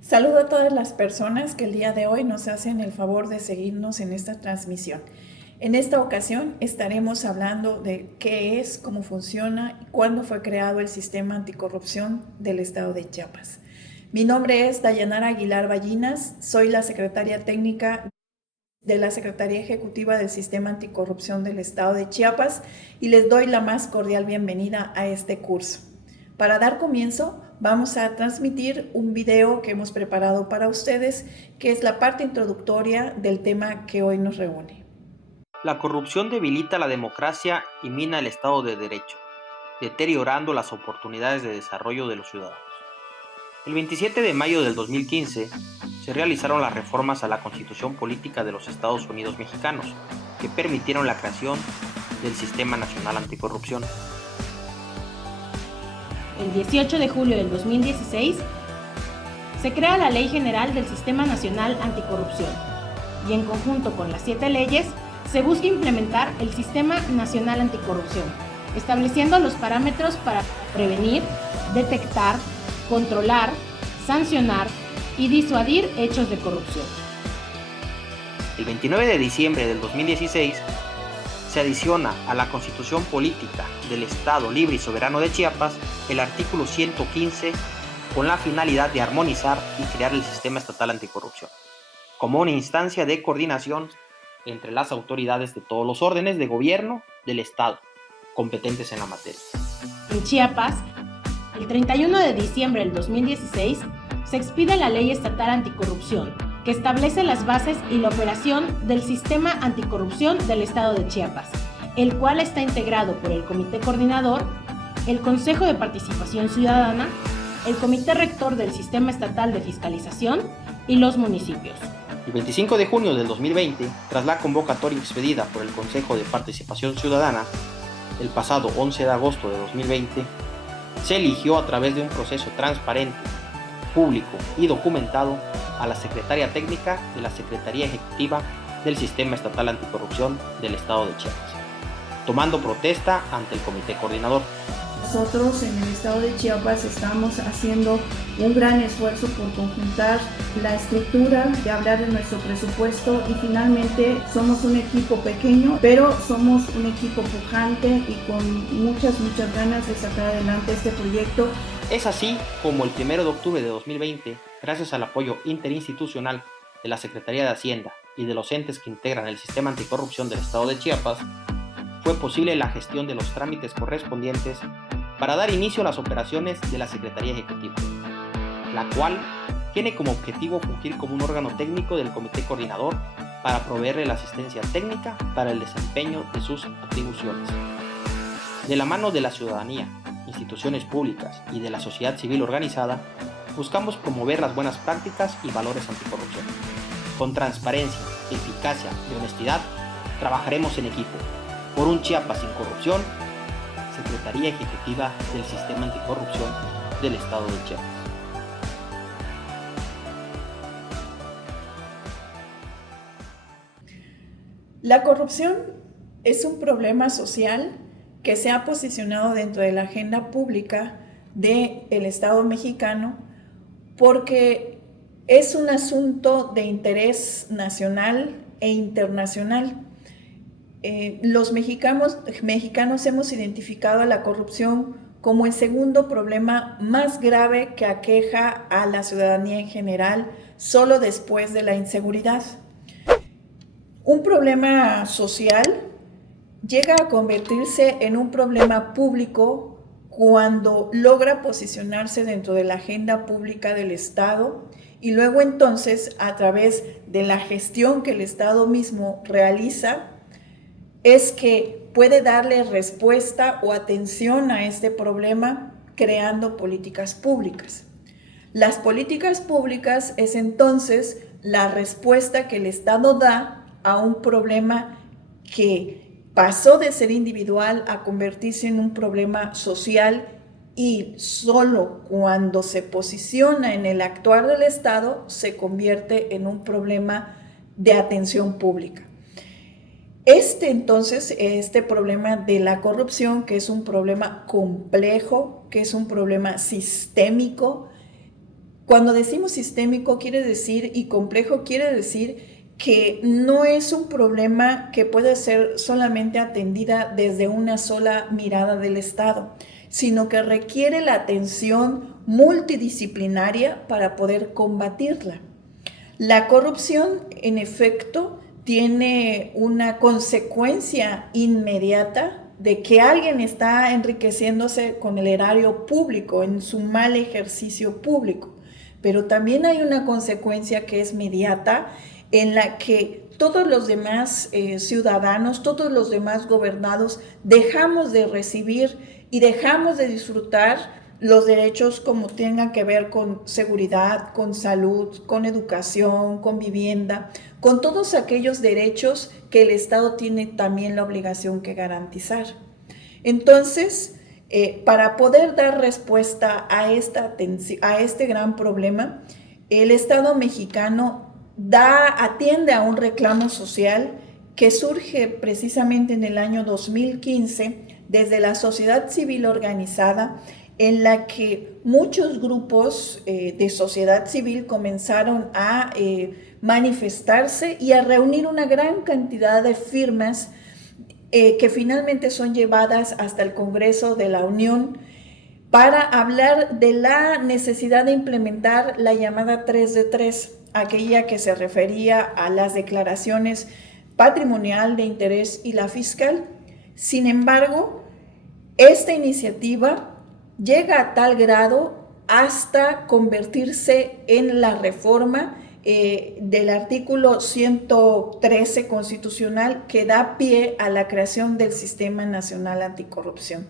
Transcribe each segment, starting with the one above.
Saludo a todas las personas que el día de hoy nos hacen el favor de seguirnos en esta transmisión. En esta ocasión estaremos hablando de qué es, cómo funciona y cuándo fue creado el sistema anticorrupción del estado de Chiapas. Mi nombre es Dayanara Aguilar Ballinas, soy la secretaria técnica de la Secretaría Ejecutiva del Sistema Anticorrupción del Estado de Chiapas y les doy la más cordial bienvenida a este curso. Para dar comienzo, vamos a transmitir un video que hemos preparado para ustedes, que es la parte introductoria del tema que hoy nos reúne. La corrupción debilita la democracia y mina el Estado de Derecho, deteriorando las oportunidades de desarrollo de los ciudadanos. El 27 de mayo del 2015 se realizaron las reformas a la Constitución Política de los Estados Unidos Mexicanos, que permitieron la creación del Sistema Nacional Anticorrupción. El 18 de julio del 2016 se crea la Ley General del Sistema Nacional Anticorrupción y en conjunto con las 7 leyes se busca implementar el Sistema Nacional Anticorrupción, estableciendo los parámetros para prevenir, detectar, controlar, sancionar y disuadir hechos de corrupción. El 29 de diciembre del 2016 se adiciona a la Constitución Política del Estado Libre y Soberano de Chiapas el artículo 115 con la finalidad de armonizar y crear el Sistema Estatal Anticorrupción, como una instancia de coordinación entre las autoridades de todos los órdenes de gobierno del Estado competentes en la materia. En Chiapas, el 31 de diciembre del 2016 se expide la Ley Estatal Anticorrupción, que establece las bases y la operación del Sistema Anticorrupción del Estado de Chiapas, el cual está integrado por el Comité Coordinador, el Consejo de Participación Ciudadana, el Comité Rector del Sistema Estatal de Fiscalización y los municipios. El 25 de junio del 2020, tras la convocatoria expedida por el Consejo de Participación Ciudadana, el pasado 11 de agosto de 2020, se eligió a través de un proceso transparente, público y documentado a la Secretaria Técnica de la Secretaría Ejecutiva del Sistema Estatal Anticorrupción del Estado de Chiapas, tomando protesta ante el Comité Coordinador. Nosotros en el estado de Chiapas estamos haciendo un gran esfuerzo por conjuntar la estructura, de hablar de nuestro presupuesto y finalmente somos un equipo pequeño, pero somos un equipo pujante y con muchas ganas de sacar adelante este proyecto. Es así como el 1 de octubre de 2020, gracias al apoyo interinstitucional de la Secretaría de Hacienda y de los entes que integran el Sistema Anticorrupción del Estado de Chiapas, fue posible la gestión de los trámites correspondientes para dar inicio a las operaciones de la Secretaría Ejecutiva, la cual tiene como objetivo fungir como un órgano técnico del Comité Coordinador para proveerle la asistencia técnica para el desempeño de sus atribuciones. De la mano de la ciudadanía, instituciones públicas y de la sociedad civil organizada, buscamos promover las buenas prácticas y valores anticorrupción. Con transparencia, eficacia y honestidad, trabajaremos en equipo por un Chiapas sin corrupción. Secretaría Ejecutiva del Sistema Anticorrupción del Estado de Chiapas. La corrupción es un problema social que se ha posicionado dentro de la agenda pública del Estado mexicano porque es un asunto de interés nacional e internacional. Los mexicanos hemos identificado a la corrupción como el segundo problema más grave que aqueja a la ciudadanía en general, solo después de la inseguridad. Un problema social llega a convertirse en un problema público cuando logra posicionarse dentro de la agenda pública del Estado y luego entonces, a través de la gestión que el Estado mismo realiza, es que puede darle respuesta o atención a este problema creando políticas públicas. Las políticas públicas es entonces la respuesta que el Estado da a un problema que pasó de ser individual a convertirse en un problema social y solo cuando se posiciona en el actuar del Estado se convierte en un problema de atención pública. Este problema de la corrupción, que es un problema complejo, que es un problema sistémico, Cuando decimos sistémico quiere decir, y complejo quiere decir, que no es un problema que pueda ser solamente atendida desde una sola mirada del Estado, sino que requiere la atención multidisciplinaria para poder combatirla. La corrupción, en efecto, tiene una consecuencia inmediata de que alguien está enriqueciéndose con el erario público, en su mal ejercicio público. Pero también hay una consecuencia que es mediata, en la que todos los demás ciudadanos, todos los demás gobernados, dejamos de recibir y dejamos de disfrutar los derechos como tengan que ver con seguridad, con salud, con educación, con vivienda, con todos aquellos derechos que el Estado tiene también la obligación que garantizar. Entonces, para poder dar respuesta a este gran problema, el Estado mexicano atiende a un reclamo social que surge precisamente en el año 2015 desde la sociedad civil organizada, en la que muchos grupos de sociedad civil comenzaron a manifestarse y a reunir una gran cantidad de firmas que finalmente son llevadas hasta el Congreso de la Unión para hablar de la necesidad de implementar la llamada 3 de 3, aquella que se refería a las declaraciones patrimonial, de interés y la fiscal. Sin embargo, esta iniciativa llega a tal grado hasta convertirse en la reforma del artículo 113 constitucional que da pie a la creación del Sistema Nacional Anticorrupción.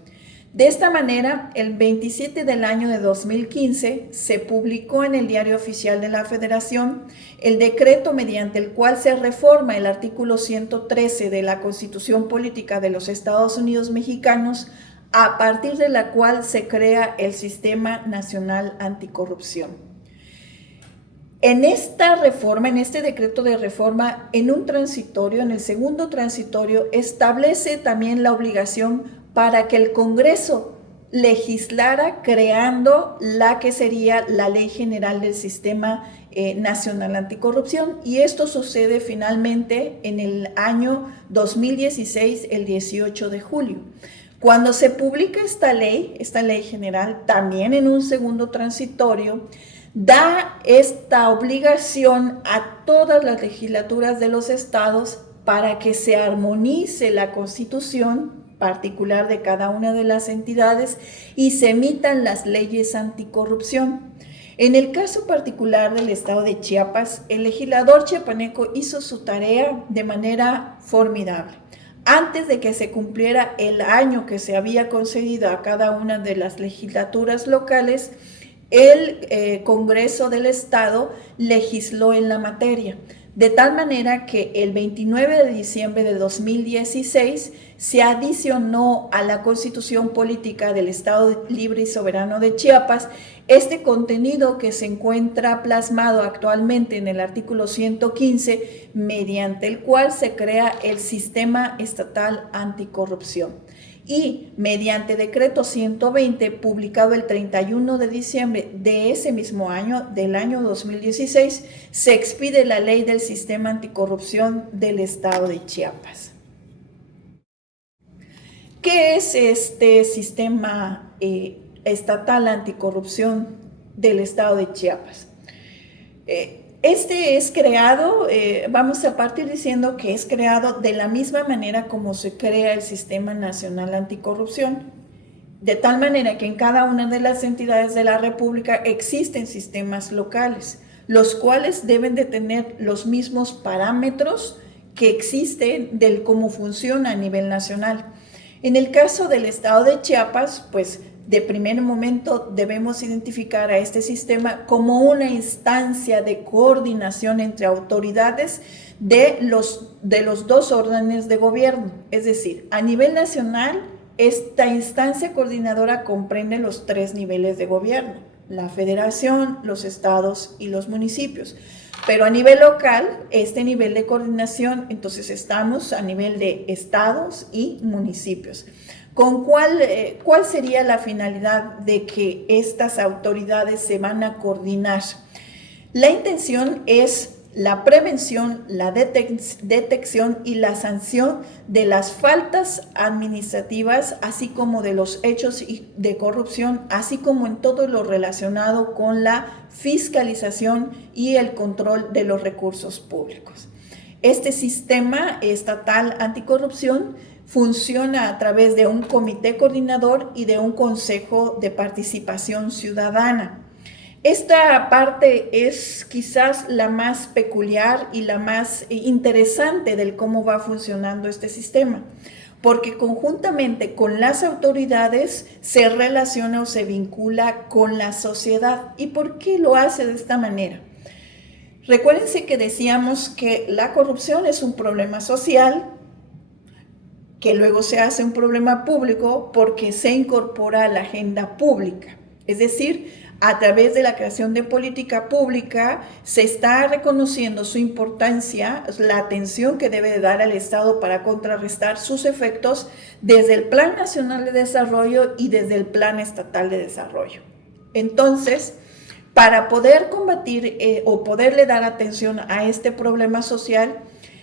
De esta manera, el 27 del año de 2015 se publicó en el Diario Oficial de la Federación el decreto mediante el cual se reforma el artículo 113 de la Constitución Política de los Estados Unidos Mexicanos, a partir de la cual se crea el Sistema Nacional Anticorrupción. En esta reforma, en este decreto de reforma, en un transitorio, en el segundo transitorio, establece también la obligación para que el Congreso legislara creando la que sería la Ley General del Sistema Nacional Anticorrupción, y esto sucede finalmente en el año 2016, el 18 de julio. Cuando se publica esta ley general, también en un segundo transitorio, da esta obligación a todas las legislaturas de los estados para que se armonice la Constitución particular de cada una de las entidades y se emitan las leyes anticorrupción. En el caso particular del estado de Chiapas, el legislador chiapaneco hizo su tarea de manera formidable. Antes de que se cumpliera el año que se había concedido a cada una de las legislaturas locales, el Congreso del Estado legisló en la materia, de tal manera que el 29 de diciembre de 2016 se adicionó a la Constitución Política del Estado Libre y Soberano de Chiapas este contenido que se encuentra plasmado actualmente en el artículo 115, mediante el cual se crea el Sistema Estatal Anticorrupción. Y mediante decreto 120, publicado el 31 de diciembre de ese mismo año, del año 2016, se expide la Ley del Sistema Anticorrupción del Estado de Chiapas. ¿Qué es este Sistema Estatal Anticorrupción del Estado de Chiapas? Este es creado, vamos a partir diciendo que es creado de la misma manera como se crea el Sistema Nacional Anticorrupción, de tal manera que en cada una de las entidades de la República existen sistemas locales, los cuales deben de tener los mismos parámetros que existen del cómo funciona a nivel nacional. En el caso del estado de Chiapas, pues de primer momento debemos identificar a este sistema como una instancia de coordinación entre autoridades de los dos órdenes de gobierno. Es decir, a nivel nacional, esta instancia coordinadora comprende los 3 niveles de gobierno: la federación, los estados y los municipios. Pero a nivel local, este nivel de coordinación, entonces estamos a nivel de estados y municipios. ¿Cuál sería la finalidad de que estas autoridades se van a coordinar? La intención es la prevención, la detección y la sanción de las faltas administrativas, así como de los hechos de corrupción, así como en todo lo relacionado con la fiscalización y el control de los recursos públicos. Este sistema estatal anticorrupción funciona a través de un comité coordinador y de un consejo de participación ciudadana. Esta parte es quizás la más peculiar y la más interesante del cómo va funcionando este sistema, porque conjuntamente con las autoridades se relaciona o se vincula con la sociedad. ¿Y por qué lo hace de esta manera? Recuérdense que decíamos que la corrupción es un problema social, que luego se hace un problema público porque se incorpora a la agenda pública. Es decir, a través de la creación de política pública se está reconociendo su importancia, la atención que debe dar al Estado para contrarrestar sus efectos desde el Plan Nacional de Desarrollo y desde el Plan Estatal de Desarrollo. Entonces, para poder combatir o poderle dar atención a este problema social,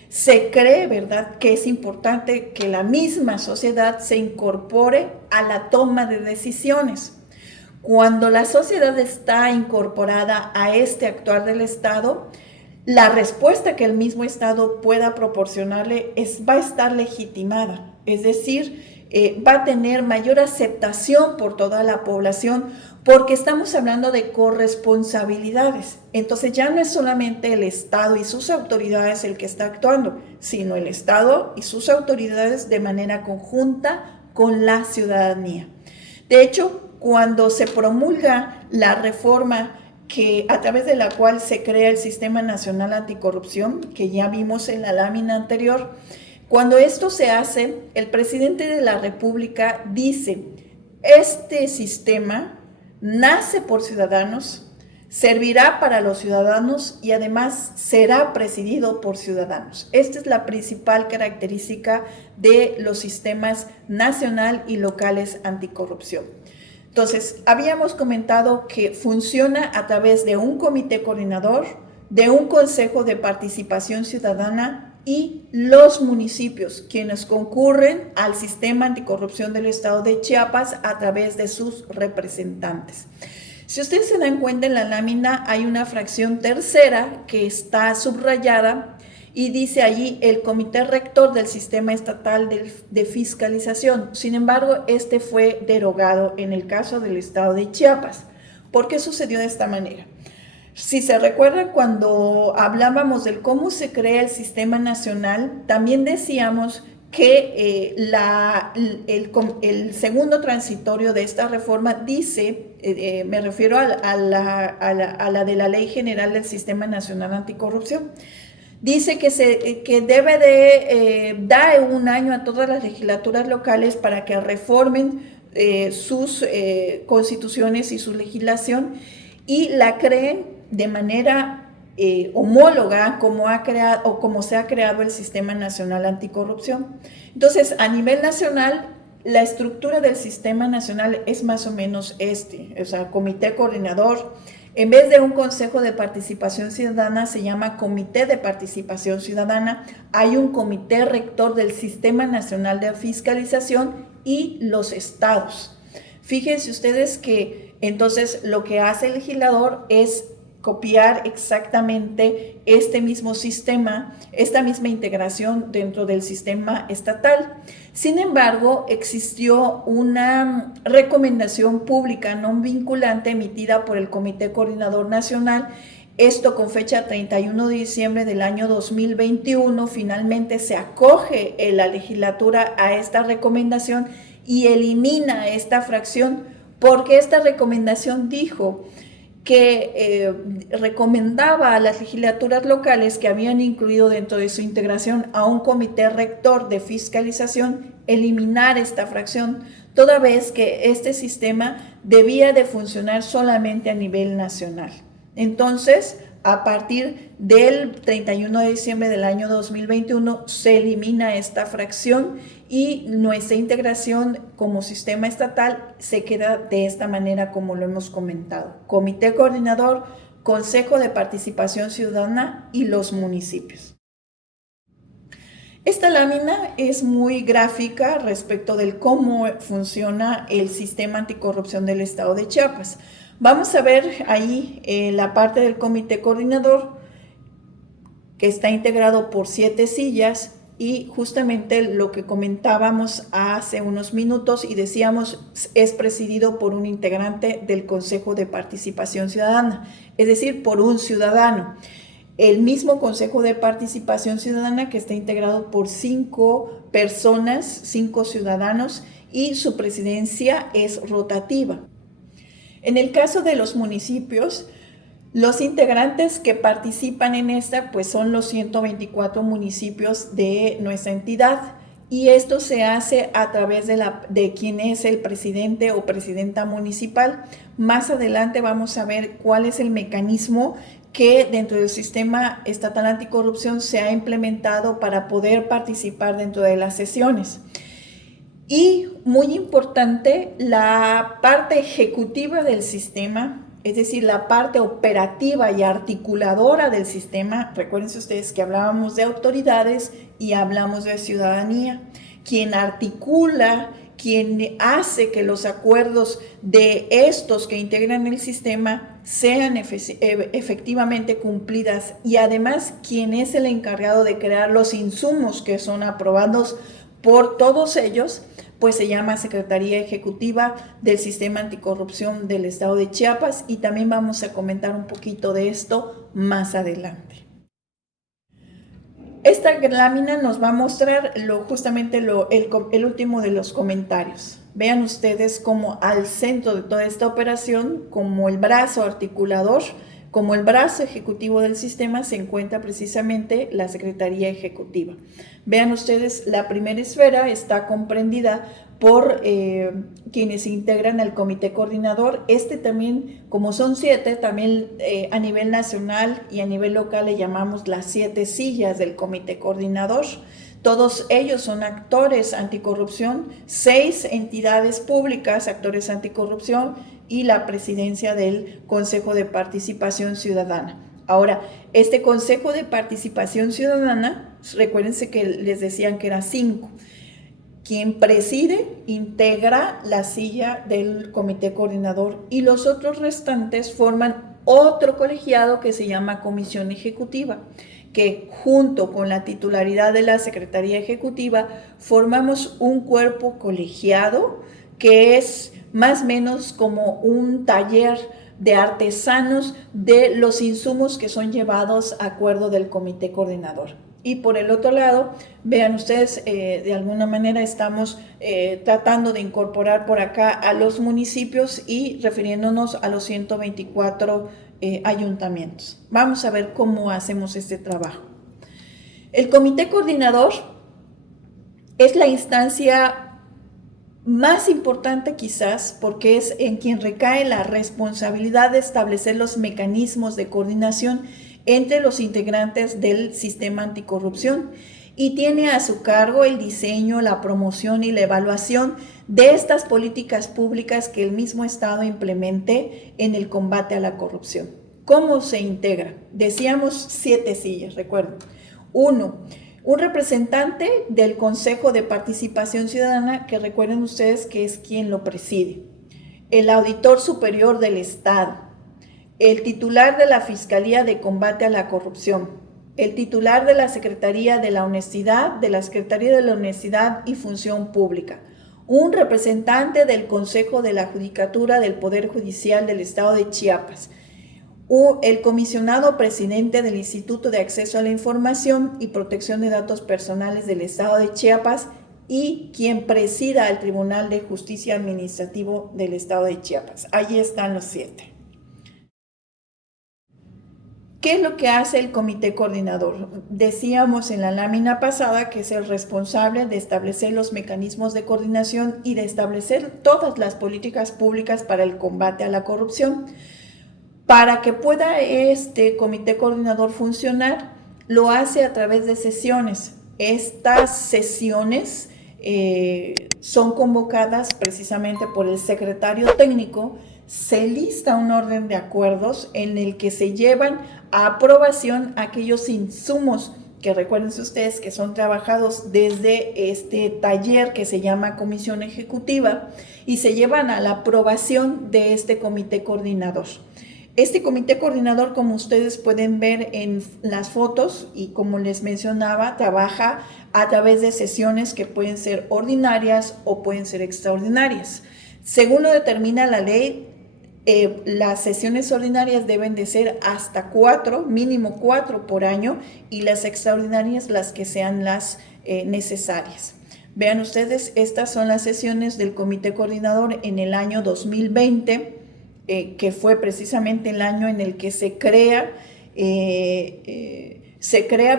se cree, ¿verdad?, que es importante que la misma sociedad se incorpore a la toma de decisiones. Cuando la sociedad está incorporada a este actuar del Estado, la respuesta que el mismo Estado pueda proporcionarle va a estar legitimada, es decir, va a tener mayor aceptación por toda la población, porque estamos hablando de corresponsabilidades. Entonces ya no es solamente el Estado y sus autoridades el que está actuando, sino el Estado y sus autoridades de manera conjunta con la ciudadanía. De hecho, cuando se promulga la reforma a través de la cual se crea el Sistema Nacional Anticorrupción, que ya vimos en la lámina anterior, cuando esto se hace, el presidente de la República dice: este sistema nace por ciudadanos, servirá para los ciudadanos y además será presidido por ciudadanos. Esta es la principal característica de los sistemas nacional y locales anticorrupción. Entonces, habíamos comentado que funciona a través de un comité coordinador, de un consejo de participación ciudadana y los municipios, quienes concurren al sistema anticorrupción del Estado de Chiapas a través de sus representantes. Si ustedes se dan cuenta, en la lámina hay una fracción tercera que está subrayada y dice allí el Comité Rector del Sistema Estatal de Fiscalización. Sin embargo, este fue derogado en el caso del Estado de Chiapas. ¿Por qué sucedió de esta manera? Si se recuerda, cuando hablábamos de cómo se crea el sistema nacional, también decíamos que el segundo transitorio de esta reforma dice, me refiero a la de la Ley General del Sistema Nacional Anticorrupción, dice que debe de dar un año a todas las legislaturas locales para que reformen sus constituciones y su legislación y la creen de manera homóloga como se ha creado el Sistema Nacional Anticorrupción. Entonces, a nivel nacional, la estructura del Sistema Nacional es más o menos o sea, comité coordinador. En vez de un consejo de participación ciudadana, se llama comité de participación ciudadana. Hay un comité rector del Sistema Nacional de Fiscalización y los estados. Fíjense ustedes que entonces lo que hace el legislador es copiar exactamente este mismo sistema, esta misma integración dentro del sistema estatal. Sin embargo, existió una recomendación pública no vinculante emitida por el Comité Coordinador Nacional, esto con fecha 31 de diciembre del año 2021. Finalmente se acoge la legislatura a esta recomendación y elimina esta fracción, porque esta recomendación dijo que recomendaba a las legislaturas locales que habían incluido dentro de su integración a un comité rector de fiscalización eliminar esta fracción, toda vez que este sistema debía de funcionar solamente a nivel nacional. Entonces, a partir del 31 de diciembre del año 2021 se elimina esta fracción y nuestra integración como sistema estatal se queda de esta manera como lo hemos comentado. Comité coordinador, Consejo de Participación Ciudadana y los municipios. Esta lámina es muy gráfica respecto de cómo funciona el sistema anticorrupción del estado de Chiapas. Vamos a ver ahí la parte del comité coordinador, que está integrado por 7 sillas, y justamente lo que comentábamos hace unos minutos y decíamos es presidido por un integrante del Consejo de Participación Ciudadana, es decir, por un ciudadano. El mismo Consejo de Participación Ciudadana que está integrado por 5 personas, 5 ciudadanos, y su presidencia es rotativa. En el caso de los municipios, los integrantes que participan en esta pues son los 124 municipios de nuestra entidad, y esto se hace a través de quien es el presidente o presidenta municipal. Más adelante vamos a ver cuál es el mecanismo que dentro del sistema estatal anticorrupción se ha implementado para poder participar dentro de las sesiones. Y muy importante, la parte ejecutiva del sistema, es decir, la parte operativa y articuladora del sistema. Recuérdense ustedes que hablábamos de autoridades y hablamos de ciudadanía. Quien articula, quien hace que los acuerdos de estos que integran el sistema sean efectivamente cumplidas, y además quien es el encargado de crear los insumos que son aprobados por todos ellos, pues se llama Secretaría Ejecutiva del Sistema Anticorrupción del Estado de Chiapas, y también vamos a comentar un poquito de esto más adelante. Esta lámina nos va a mostrar justamente el último de los comentarios. Vean ustedes cómo al centro de toda esta operación, como el brazo articulador, como el brazo ejecutivo del sistema, se encuentra precisamente la Secretaría Ejecutiva. Vean ustedes, la primera esfera está comprendida por quienes integran al comité coordinador. También, como son 7, también a nivel nacional y a nivel local le llamamos las 7 sillas del comité coordinador. Todos ellos son actores anticorrupción, 6 entidades públicas, actores anticorrupción, y la presidencia del Consejo de Participación Ciudadana. Ahora, este Consejo de Participación Ciudadana, recuérdense que les decían que era 5. Quien preside, integra la silla del comité coordinador, y los otros restantes forman otro colegiado que se llama Comisión Ejecutiva, que junto con la titularidad de la Secretaría Ejecutiva formamos un cuerpo colegiado que es más o menos como un taller de artesanos de los insumos que son llevados a acuerdo del comité coordinador. Y por el otro lado, vean ustedes, de alguna manera estamos tratando de incorporar por acá a los municipios y refiriéndonos a los 124 ayuntamientos. Vamos a ver cómo hacemos este trabajo. El comité coordinador es la instancia más importante quizás, porque es en quien recae la responsabilidad de establecer los mecanismos de coordinación entre los integrantes del sistema anticorrupción, y tiene a su cargo el diseño, la promoción y la evaluación de estas políticas públicas que el mismo Estado implemente en el combate a la corrupción. ¿Cómo se integra? Decíamos 7 sillas, recuerden. 1. Un representante del Consejo de Participación Ciudadana, que recuerden ustedes que es quien lo preside. El auditor superior del Estado. El titular de la Fiscalía de Combate a la Corrupción. El titular de la Secretaría de la Honestidad, y Función Pública. Un representante del Consejo de la Judicatura del Poder Judicial del Estado de Chiapas. El comisionado presidente del Instituto de Acceso a la Información y Protección de Datos Personales del Estado de Chiapas, y quien presida el Tribunal de Justicia Administrativo del Estado de Chiapas. Allí están los 7. ¿Qué es lo que hace el comité coordinador? Decíamos en la lámina pasada que es el responsable de establecer los mecanismos de coordinación y de establecer todas las políticas públicas para el combate a la corrupción. Para que pueda este comité coordinador funcionar, lo hace a través de sesiones. Estas sesiones son convocadas precisamente por el secretario técnico. Se lista un orden de acuerdos en el que se llevan a aprobación aquellos insumos que recuérdense ustedes que son trabajados desde este taller que se llama Comisión Ejecutiva y se llevan a la aprobación de este comité coordinador. Este comité coordinador, como ustedes pueden ver en las fotos y como les mencionaba, trabaja a través de sesiones que pueden ser ordinarias o pueden ser extraordinarias. Según lo determina la ley, las sesiones ordinarias deben de ser hasta 4, mínimo 4 por año, y las extraordinarias las que sean las necesarias. Vean ustedes, estas son las sesiones del comité coordinador en el año 2020, que fue precisamente el año en el que se crea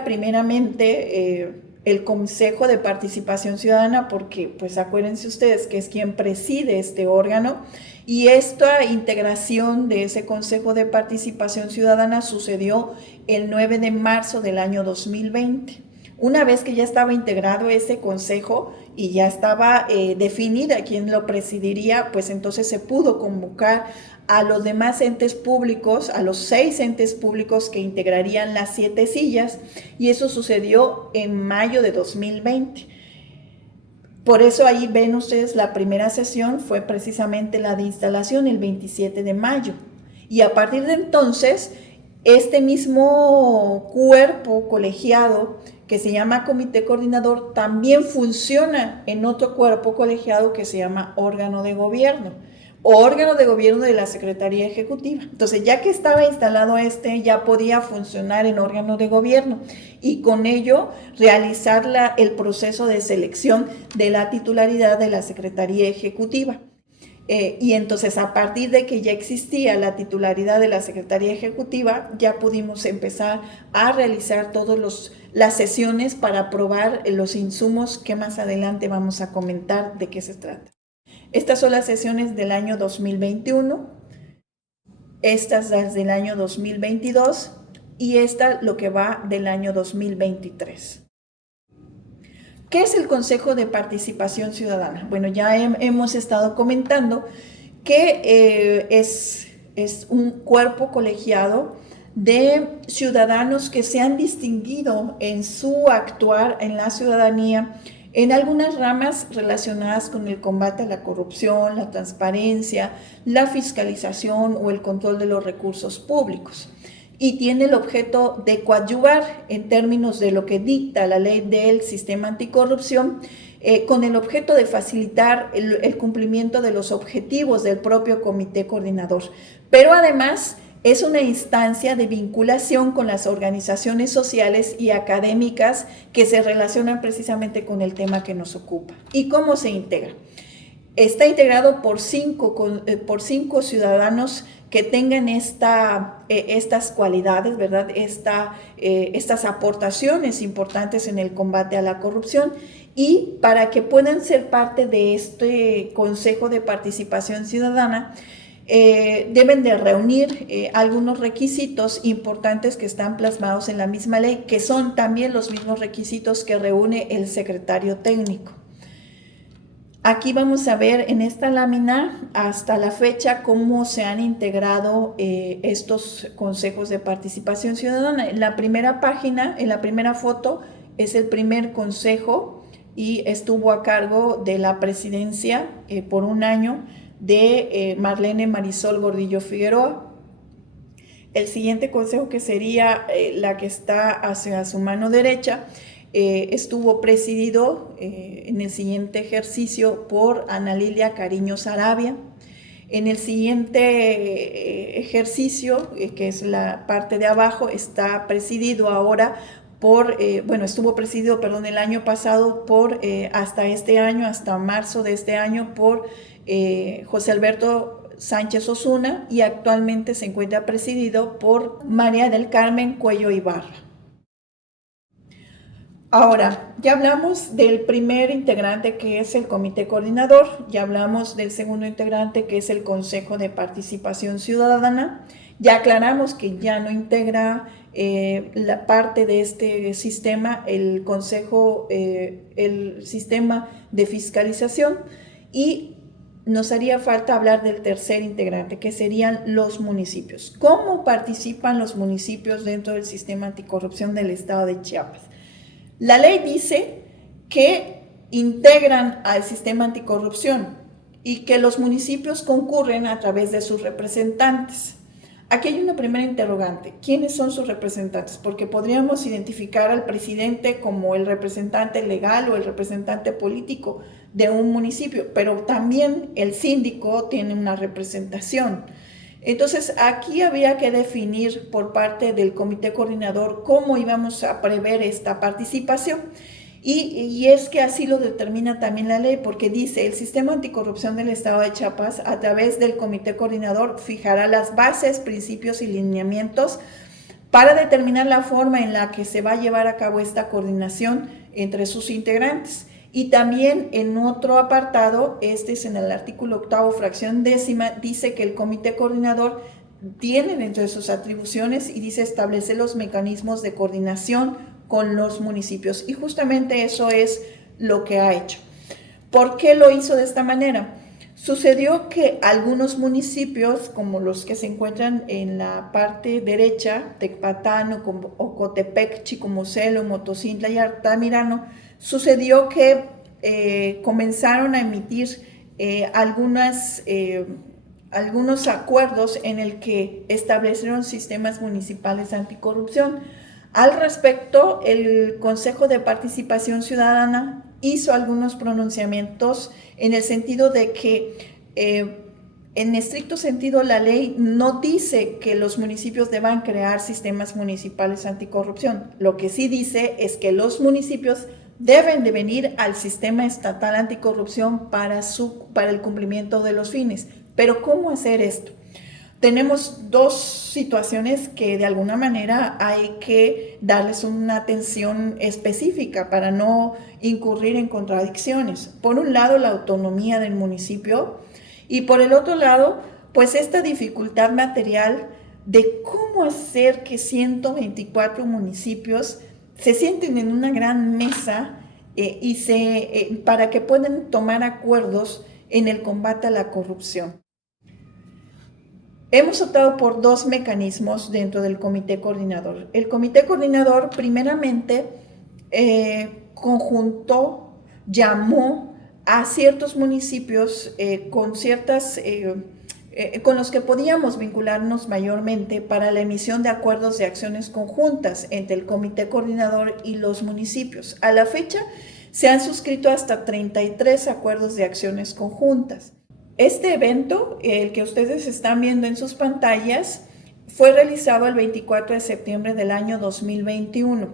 primeramente el Consejo de Participación Ciudadana, porque pues acuérdense ustedes que es quien preside este órgano, y esta integración de ese Consejo de Participación Ciudadana sucedió el 9 de marzo del año 2020. Una vez que ya estaba integrado ese consejo y ya estaba definida quién lo presidiría, pues entonces se pudo convocar a los demás entes públicos, a los 6 entes públicos que integrarían las 7 sillas, y eso sucedió en mayo de 2020. Por eso ahí ven ustedes la primera sesión fue precisamente la de instalación el 27 de mayo. Y a partir de entonces, este mismo cuerpo colegiado que se llama Comité Coordinador también funciona en otro cuerpo colegiado que se llama órgano de gobierno de la Secretaría Ejecutiva. Entonces, ya que estaba instalado ya podía funcionar en órgano de gobierno y con ello realizar el proceso de selección de la titularidad de la Secretaría Ejecutiva. Y entonces, a partir de que ya existía la titularidad de la Secretaría Ejecutiva, ya pudimos empezar a realizar todas las sesiones para aprobar los insumos que más adelante vamos a comentar de qué se trata. Estas son las sesiones del año 2021, estas las del año 2022 y esta lo que va del año 2023. ¿Qué es el Consejo de Participación Ciudadana? Bueno, ya hemos estado comentando que es un cuerpo colegiado de ciudadanos que se han distinguido en su actuar en la ciudadanía en algunas ramas relacionadas con el combate a la corrupción, la transparencia, la fiscalización o el control de los recursos públicos. Y tiene el objeto de coadyuvar en términos de lo que dicta la ley del sistema anticorrupción, con el objeto de facilitar el cumplimiento de los objetivos del propio comité coordinador. Pero además es una instancia de vinculación con las organizaciones sociales y académicas que se relacionan precisamente con el tema que nos ocupa. ¿Y cómo se integra? Está integrado por cinco ciudadanos que tengan estas cualidades, ¿verdad? Estas aportaciones importantes en el combate a la corrupción, y para que puedan ser parte de este Consejo de Participación Ciudadana, deben de reunir algunos requisitos importantes que están plasmados en la misma ley, que son también los mismos requisitos que reúne el secretario técnico. Aquí vamos a ver en esta lámina hasta la fecha cómo se han integrado estos consejos de participación ciudadana. En la primera página, en la primera foto, es el primer consejo y estuvo a cargo de la presidencia por un año de Marlene Marisol Gordillo Figueroa. El siguiente consejo, que sería la que está hacia su mano derecha, estuvo presidido en el siguiente ejercicio por Ana Lilia Cariño Sarabia. En el siguiente ejercicio, que es la parte de abajo, está presidido ahora estuvo presidido, el año pasado hasta marzo de este año por José Alberto Sánchez Osuna, y actualmente se encuentra presidido por María del Carmen Cuello Ibarra. Ahora, ya hablamos del primer integrante, que es el comité coordinador, ya hablamos del segundo integrante, que es el Consejo de Participación Ciudadana, Ya aclaramos que ya no integra la parte de este sistema, el consejo, el sistema de fiscalización, y nos haría falta hablar del tercer integrante, que serían los municipios. ¿Cómo participan los municipios dentro del sistema anticorrupción del estado de Chiapas? La ley dice que integran al sistema anticorrupción y que los municipios concurren a través de sus representantes. Aquí hay una primera interrogante: ¿quiénes son sus representantes? Porque podríamos identificar al presidente como el representante legal o el representante político de un municipio, pero también el síndico tiene una representación. Entonces, aquí había que definir por parte del comité coordinador cómo íbamos a prever esta participación. Y es que así lo determina también la ley, porque dice: el sistema anticorrupción del estado de Chiapas, a través del comité coordinador, fijará las bases, principios y lineamientos para determinar la forma en la que se va a llevar a cabo esta coordinación entre sus integrantes. Y también en otro apartado, este es en el artículo 8º, fracción 10ª, dice que el comité coordinador tiene dentro de sus atribuciones, y dice, establecer los mecanismos de coordinación con los municipios, y justamente eso es lo que ha hecho. ¿Por qué lo hizo de esta manera? Sucedió que algunos municipios, como los que se encuentran en la parte derecha, Tecpatán, Ocotepec, Chicomucelo, Motocintla y Altamirano, sucedió que comenzaron a emitir algunos acuerdos en el que establecieron sistemas municipales anticorrupción. Al respecto, el Consejo de Participación Ciudadana hizo algunos pronunciamientos en el sentido de que, en estricto sentido, la ley no dice que los municipios deban crear sistemas municipales anticorrupción. Lo que sí dice es que los municipios deben de venir al sistema estatal anticorrupción para el cumplimiento de los fines. Pero ¿cómo hacer esto? Tenemos dos situaciones que de alguna manera hay que darles una atención específica para no incurrir en contradicciones. Por un lado, la autonomía del municipio, y por el otro lado, pues esta dificultad material de cómo hacer que 124 municipios se sienten en una gran mesa para que puedan tomar acuerdos en el combate a la corrupción. Hemos optado por dos mecanismos dentro del comité coordinador. El comité coordinador, primeramente, llamó a ciertos municipios con los que podíamos vincularnos mayormente para la emisión de acuerdos de acciones conjuntas entre el comité coordinador y los municipios. A la fecha, se han suscrito hasta 33 acuerdos de acciones conjuntas. Este evento, el que ustedes están viendo en sus pantallas, fue realizado el 24 de septiembre del año 2021.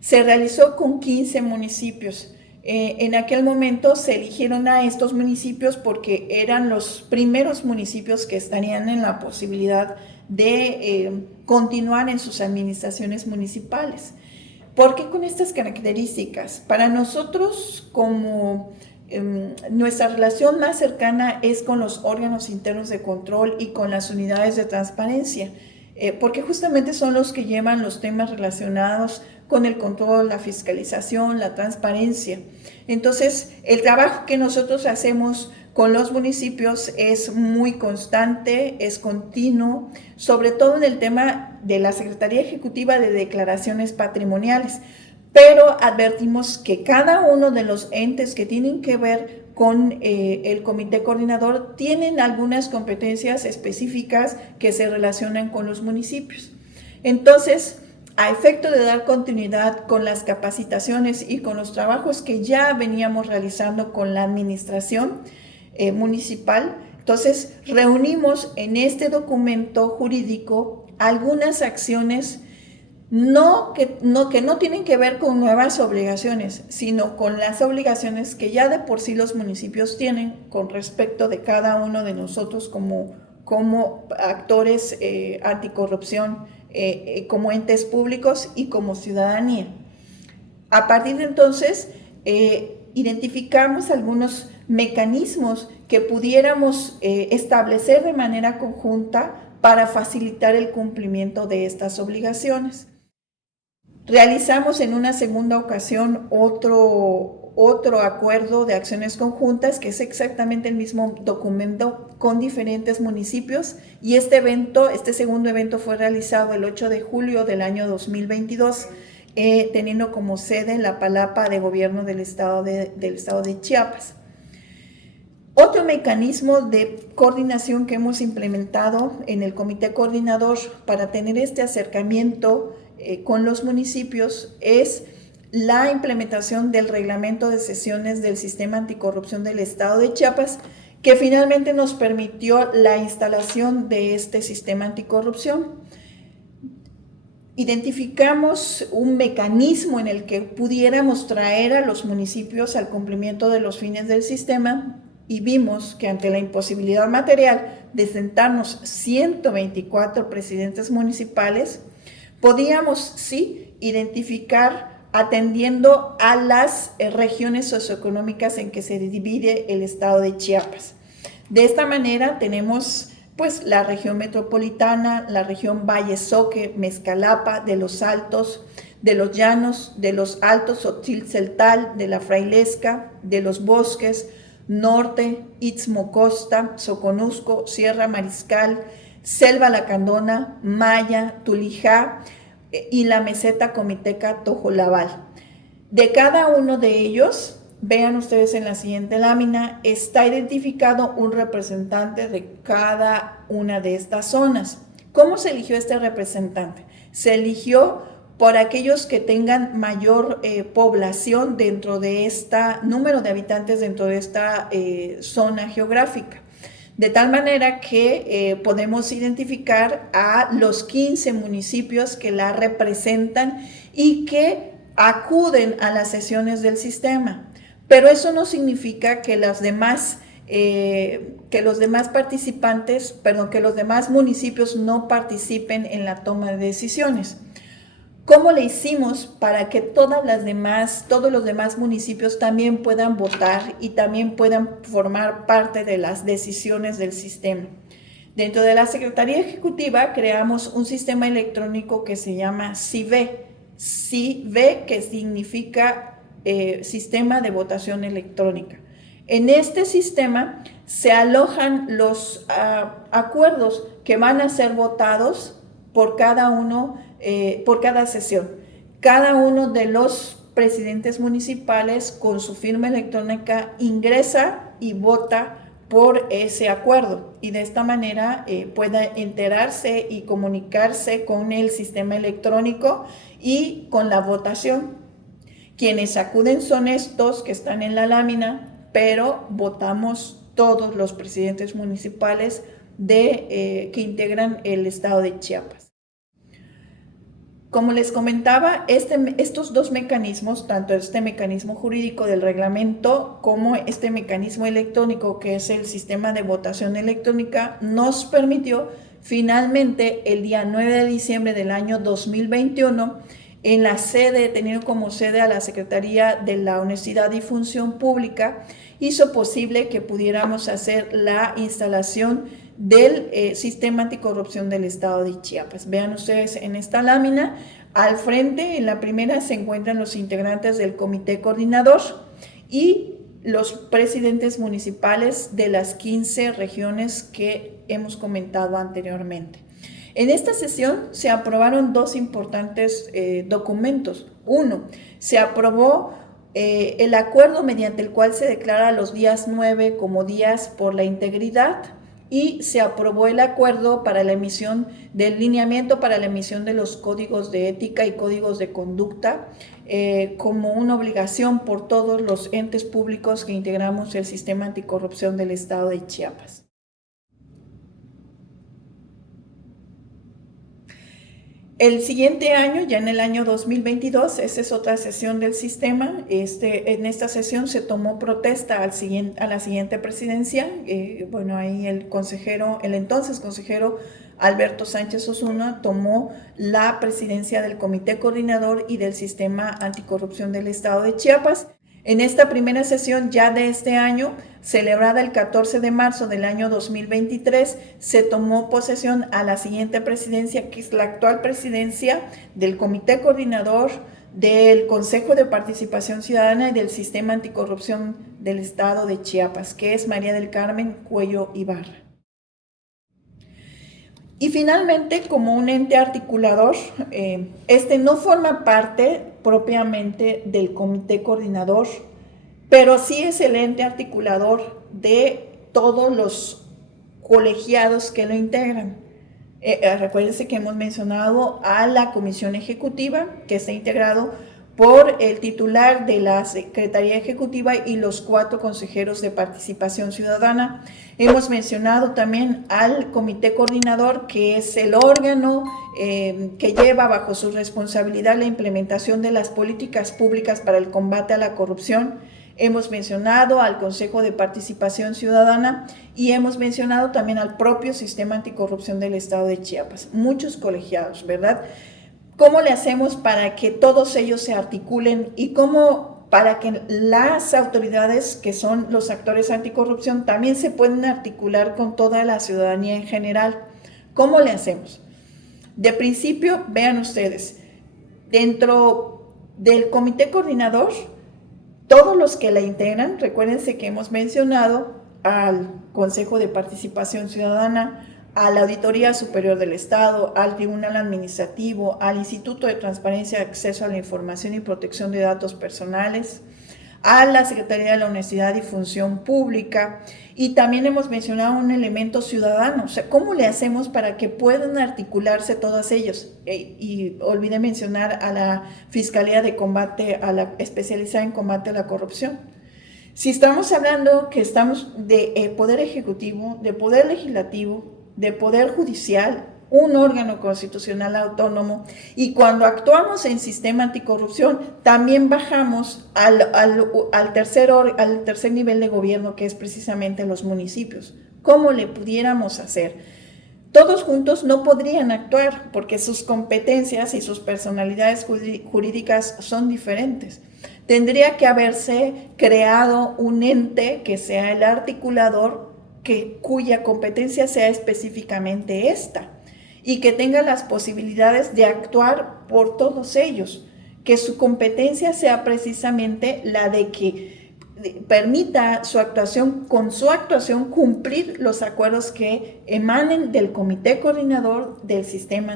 Se realizó con 15 municipios. En aquel momento se eligieron a estos municipios porque eran los primeros municipios que estarían en la posibilidad de continuar en sus administraciones municipales. ¿Por qué con estas características? Para nosotros, como nuestra relación más cercana es con los órganos internos de control y con las unidades de transparencia, porque justamente son los que llevan los temas relacionados con el control, la fiscalización, la transparencia. Entonces, el trabajo que nosotros hacemos con los municipios es muy constante, es continuo, sobre todo en el tema de la Secretaría Ejecutiva de Declaraciones Patrimoniales. Pero advertimos que cada uno de los entes que tienen que ver con el comité coordinador tienen algunas competencias específicas que se relacionan con los municipios. Entonces, a efecto de dar continuidad con las capacitaciones y con los trabajos que ya veníamos realizando con la administración municipal, entonces reunimos en este documento jurídico algunas acciones que no tienen que ver con nuevas obligaciones, sino con las obligaciones que ya de por sí los municipios tienen con respecto de cada uno de nosotros como actores anticorrupción, como entes públicos y como ciudadanía. A partir de entonces, identificamos algunos mecanismos que pudiéramos establecer de manera conjunta para facilitar el cumplimiento de estas obligaciones. Realizamos en una segunda ocasión otro acuerdo de acciones conjuntas, que es exactamente el mismo documento con diferentes municipios, y este segundo evento fue realizado el 8 de julio del año 2022, teniendo como sede la Palapa de Gobierno del Estado de Chiapas. Otro mecanismo de coordinación que hemos implementado en el Comité Coordinador para tener este acercamiento con los municipios es la implementación del reglamento de sesiones del Sistema Anticorrupción del Estado de Chiapas, que finalmente nos permitió la instalación de este sistema anticorrupción. Identificamos un mecanismo en el que pudiéramos traer a los municipios al cumplimiento de los fines del sistema, y vimos que ante la imposibilidad material de sentarnos 124 presidentes municipales, podíamos sí identificar atendiendo a las regiones socioeconómicas en que se divide el estado de Chiapas. De esta manera tenemos pues la región metropolitana, la región Valle Soque, Mezcalapa, de los Altos, de los Llanos, de los Altos, Xochitl-Celtal, de la Frailesca, de los Bosques, Norte, Istmo Costa, Soconusco, Sierra Mariscal, Selva Lacandona, Maya, Tulijá y la meseta comiteca Tojolabal. De cada uno de ellos, vean ustedes en la siguiente lámina, está identificado un representante de cada una de estas zonas. ¿Cómo se eligió este representante? Se eligió por aquellos que tengan mayor población dentro de número de habitantes dentro de esta zona geográfica. De tal manera que podemos identificar a los 15 municipios que la representan y que acuden a las sesiones del sistema. Pero eso no significa que los demás municipios no participen en la toma de decisiones. ¿Cómo le hicimos para que todos los demás municipios también puedan votar y también puedan formar parte de las decisiones del sistema? Dentro de la Secretaría Ejecutiva creamos un sistema electrónico que se llama SIVE, que significa Sistema de Votación Electrónica. En este sistema se alojan los acuerdos que van a ser votados por cada sesión. Cada uno de los presidentes municipales con su firma electrónica ingresa y vota por ese acuerdo, y de esta manera pueda enterarse y comunicarse con el sistema electrónico y con la votación. Quienes acuden son estos que están en la lámina, pero votamos todos los presidentes municipales que integran el estado de Chiapas. Como les comentaba, estos dos mecanismos, tanto este mecanismo jurídico del reglamento como este mecanismo electrónico, que es el sistema de votación electrónica, nos permitió finalmente el día 9 de diciembre del año 2021, en la sede, teniendo como sede a la Secretaría de la Honestidad y Función Pública, hizo posible que pudiéramos hacer la instalación del Sistema Anticorrupción del Estado de Chiapas. Vean ustedes en esta lámina, al frente, en la primera, se encuentran los integrantes del Comité Coordinador y los presidentes municipales de las 15 regiones que hemos comentado anteriormente. En esta sesión se aprobaron dos importantes documentos. Uno, se aprobó el acuerdo mediante el cual se declara los días 9 como días por la integridad, y se aprobó el acuerdo para la emisión del lineamiento para la emisión de los códigos de ética y códigos de conducta como una obligación por todos los entes públicos que integramos el sistema anticorrupción del estado de Chiapas. El siguiente año, ya en el año 2022, esa es otra sesión del sistema. En esta sesión se tomó protesta a la siguiente presidencia. Ahí el entonces consejero Alberto Sánchez Osuna tomó la presidencia del Comité Coordinador y del Sistema Anticorrupción del Estado de Chiapas. En esta primera sesión ya de este año celebrada el 14 de marzo del año 2023, se tomó posesión a la siguiente presidencia, que es la actual presidencia del Comité Coordinador del Consejo de Participación Ciudadana y del Sistema Anticorrupción del Estado de Chiapas, que es María del Carmen Cuello Ibarra. Y finalmente, como un ente articulador, este no forma parte propiamente del Comité Coordinador, pero sí es el ente articulador de todos los colegiados que lo integran. Recuérdense que hemos mencionado a la Comisión Ejecutiva, que está integrado por el titular de la Secretaría Ejecutiva y los 4 consejeros de participación ciudadana. Hemos mencionado también al Comité Coordinador, que es el órgano que lleva bajo su responsabilidad la implementación de las políticas públicas para el combate a la corrupción. Hemos mencionado al Consejo de Participación Ciudadana y hemos mencionado también al propio Sistema Anticorrupción del Estado de Chiapas. Muchos colegiados, ¿verdad? ¿Cómo le hacemos para que todos ellos se articulen y cómo para que las autoridades, que son los actores anticorrupción, también se puedan articular con toda la ciudadanía en general? ¿Cómo le hacemos? De principio, vean ustedes, dentro del Comité Coordinador, todos los que la integran, recuérdense que hemos mencionado al Consejo de Participación Ciudadana, a la Auditoría Superior del Estado, al Tribunal Administrativo, al Instituto de Transparencia, Acceso a la Información y Protección de Datos Personales, a la Secretaría de la Honestidad y Función Pública, y también hemos mencionado un elemento ciudadano. O sea, ¿cómo le hacemos para que puedan articularse todos ellos? Y olvidé mencionar a la Fiscalía de Combate, especializada en combate a la corrupción. Si estamos hablando que estamos de Poder Ejecutivo, de Poder Legislativo, de Poder Judicial, un órgano constitucional autónomo, y cuando actuamos en sistema anticorrupción, también bajamos al tercer nivel de gobierno, que es precisamente los municipios. ¿Cómo le pudiéramos hacer? Todos juntos no podrían actuar porque sus competencias y sus personalidades jurídicas son diferentes. Tendría que haberse creado un ente que sea el articulador, cuya competencia sea específicamente esta, y que tenga las posibilidades de actuar por todos ellos, que su competencia sea precisamente la de que permita con su actuación cumplir los acuerdos que emanen del Comité Coordinador del Sistema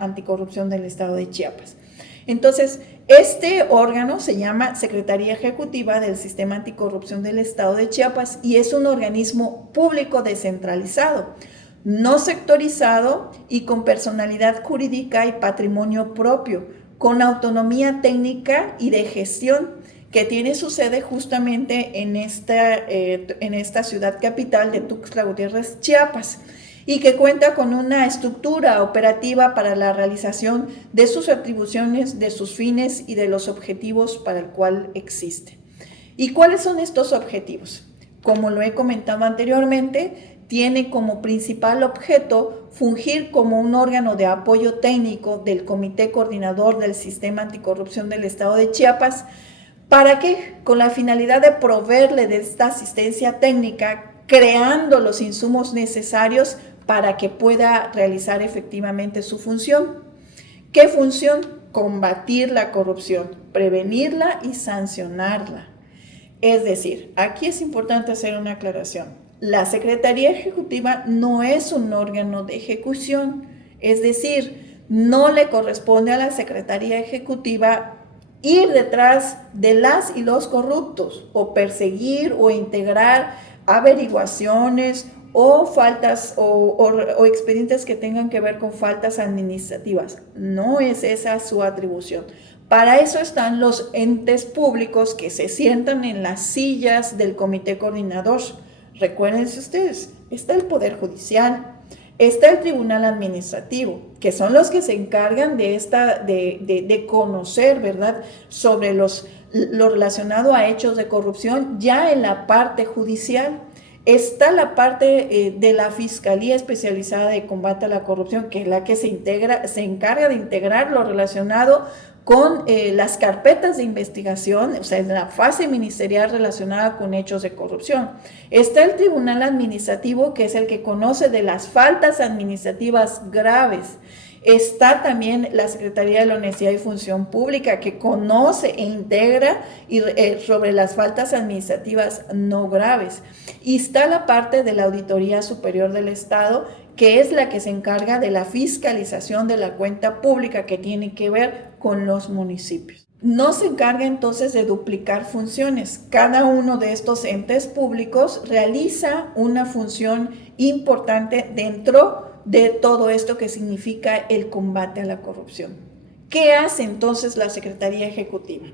Anticorrupción del Estado de Chiapas. Entonces, este órgano se llama Secretaría Ejecutiva del Sistema Anticorrupción del Estado de Chiapas y es un organismo público descentralizado, no sectorizado y con personalidad jurídica y patrimonio propio, con autonomía técnica y de gestión, que tiene su sede justamente en esta ciudad capital de Tuxtla Gutiérrez, Chiapas, y que cuenta con una estructura operativa para la realización de sus atribuciones, de sus fines y de los objetivos para el cual existe. ¿Y cuáles son estos objetivos? Como lo he comentado anteriormente, tiene como principal objeto fungir como un órgano de apoyo técnico del Comité Coordinador del Sistema Anticorrupción del Estado de Chiapas. ¿Para qué? Con la finalidad de proveerle de esta asistencia técnica, creando los insumos necesarios para que pueda realizar efectivamente su función. ¿Qué función? Combatir la corrupción, prevenirla y sancionarla. Es decir, aquí es importante hacer una aclaración. La Secretaría Ejecutiva no es un órgano de ejecución, es decir, no le corresponde a la Secretaría Ejecutiva ir detrás de las y los corruptos o perseguir o integrar averiguaciones o faltas o expedientes que tengan que ver con faltas administrativas. No es esa su atribución. Para eso están los entes públicos que se sientan en las sillas del Comité Coordinador. Recuérdense ustedes, está el Poder Judicial, está el Tribunal Administrativo, que son los que se encargan de conocer, ¿verdad?, sobre lo relacionado a hechos de corrupción ya en la parte judicial. Está la parte de la Fiscalía Especializada de Combate a la Corrupción, que es la que se encarga de integrar lo relacionado con las carpetas de investigación, o sea, en la fase ministerial relacionada con hechos de corrupción. Está el Tribunal Administrativo, que es el que conoce de las faltas administrativas graves. Está también la Secretaría de la Honestidad y Función Pública, que conoce e integra sobre las faltas administrativas no graves. Y está la parte de la Auditoría Superior del Estado, que es la que se encarga de la fiscalización de la cuenta pública, que tiene que ver con los municipios. No se encarga entonces de duplicar funciones. Cada uno de estos entes públicos realiza una función importante dentro de todo esto que significa el combate a la corrupción. ¿Qué hace entonces la Secretaría Ejecutiva?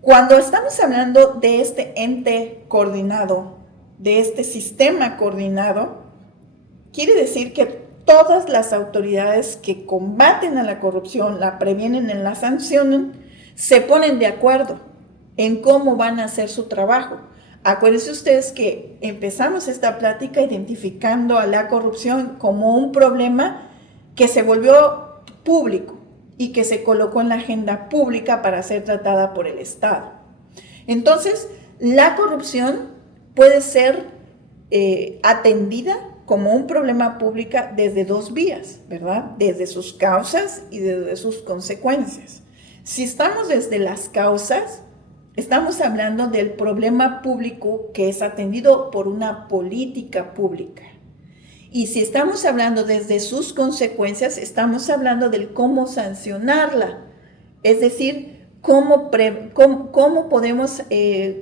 Cuando estamos hablando de este ente coordinado, de este sistema coordinado, quiere decir que todas las autoridades que combaten a la corrupción, la previenen y la sancionan, se ponen de acuerdo en cómo van a hacer su trabajo. Acuérdense ustedes que empezamos esta plática identificando a la corrupción como un problema que se volvió público y que se colocó en la agenda pública para ser tratada por el Estado. Entonces, la corrupción puede ser atendida como un problema público desde dos vías, ¿verdad? Desde sus causas y desde sus consecuencias. Si estamos desde las causas, estamos hablando del problema público que es atendido por una política pública. Y si estamos hablando desde sus consecuencias, estamos hablando del cómo sancionarla. Es decir, cómo podemos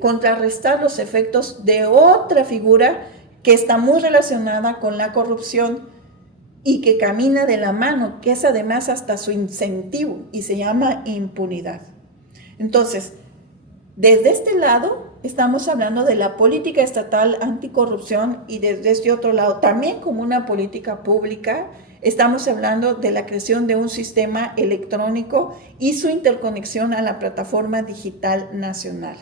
contrarrestar los efectos de otra figura que está muy relacionada con la corrupción y que camina de la mano, que es además hasta su incentivo, y se llama impunidad. Entonces, desde este lado estamos hablando de la política estatal anticorrupción, y desde este otro lado, también como una política pública, estamos hablando de la creación de un sistema electrónico y su interconexión a la plataforma digital nacional.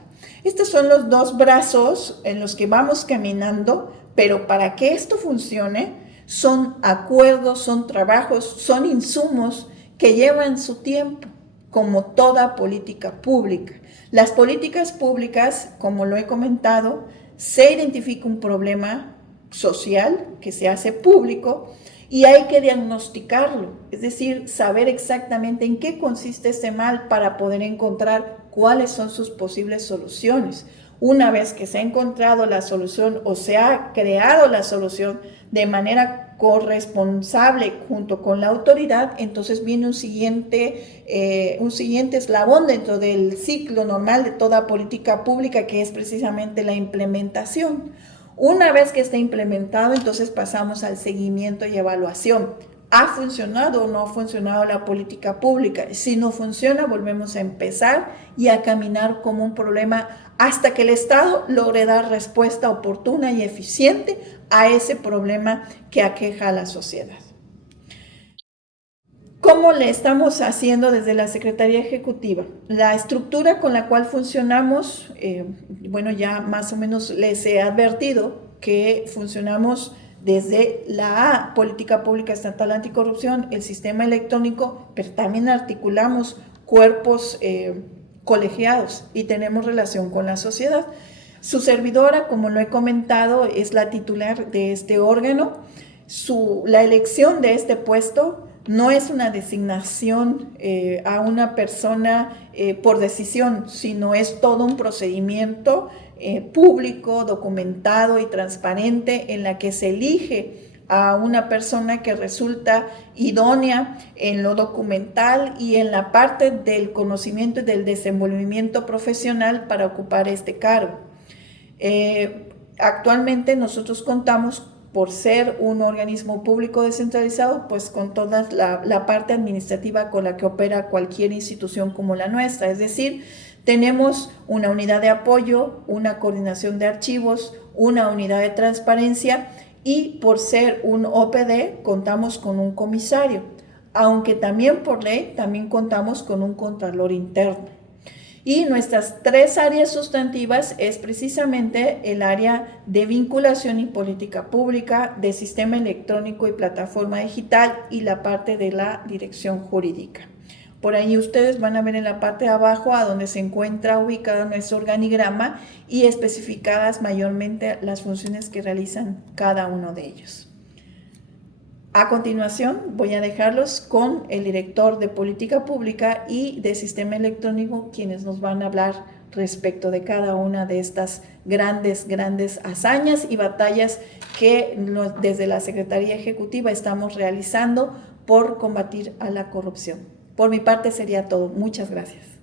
Estos son los dos brazos en los que vamos caminando, pero para que esto funcione, son acuerdos, son trabajos, son insumos que llevan su tiempo, como toda política pública. Las políticas públicas, como lo he comentado, se identifica un problema social que se hace público y hay que diagnosticarlo, es decir, saber exactamente en qué consiste ese mal para poder encontrar cuáles son sus posibles soluciones. Una vez que se ha encontrado la solución o se ha creado la solución de manera corresponsable junto con la autoridad, entonces viene un siguiente eslabón dentro del ciclo normal de toda política pública, que es precisamente la implementación. Una vez que está implementado, entonces pasamos al seguimiento y evaluación. ¿Ha funcionado o no ha funcionado la política pública? Si no funciona, volvemos a empezar y a caminar como un problema hasta que el Estado logre dar respuesta oportuna y eficiente a ese problema que aqueja a la sociedad. ¿Cómo le estamos haciendo desde la Secretaría Ejecutiva? La estructura con la cual funcionamos, ya más o menos les he advertido que funcionamos desde la política pública estatal anticorrupción, el sistema electrónico, pero también articulamos cuerpos colegiados y tenemos relación con la sociedad. Su servidora, como lo he comentado, es la titular de este órgano. La elección de este puesto no es una designación a una persona por decisión, sino es todo un procedimiento público, documentado y transparente, en la que se elige a una persona que resulta idónea en lo documental y en la parte del conocimiento y del desenvolvimiento profesional para ocupar este cargo. Actualmente nosotros contamos, por ser un organismo público descentralizado, pues con toda la parte administrativa con la que opera cualquier institución como la nuestra, es decir, tenemos una unidad de apoyo, una coordinación de archivos, una unidad de transparencia y por ser un OPD contamos con un comisario, aunque también por ley también contamos con un contralor interno. Y nuestras tres áreas sustantivas es precisamente el área de vinculación y política pública, de sistema electrónico y plataforma digital y la parte de la dirección jurídica. Por ahí ustedes van a ver en la parte de abajo a donde se encuentra ubicado nuestro organigrama y especificadas mayormente las funciones que realizan cada uno de ellos. A continuación voy a dejarlos con el director de Política Pública y de Sistema Electrónico, quienes nos van a hablar respecto de cada una de estas grandes hazañas y batallas que desde la Secretaría Ejecutiva estamos realizando por combatir a la corrupción. Por mi parte sería todo. Muchas gracias.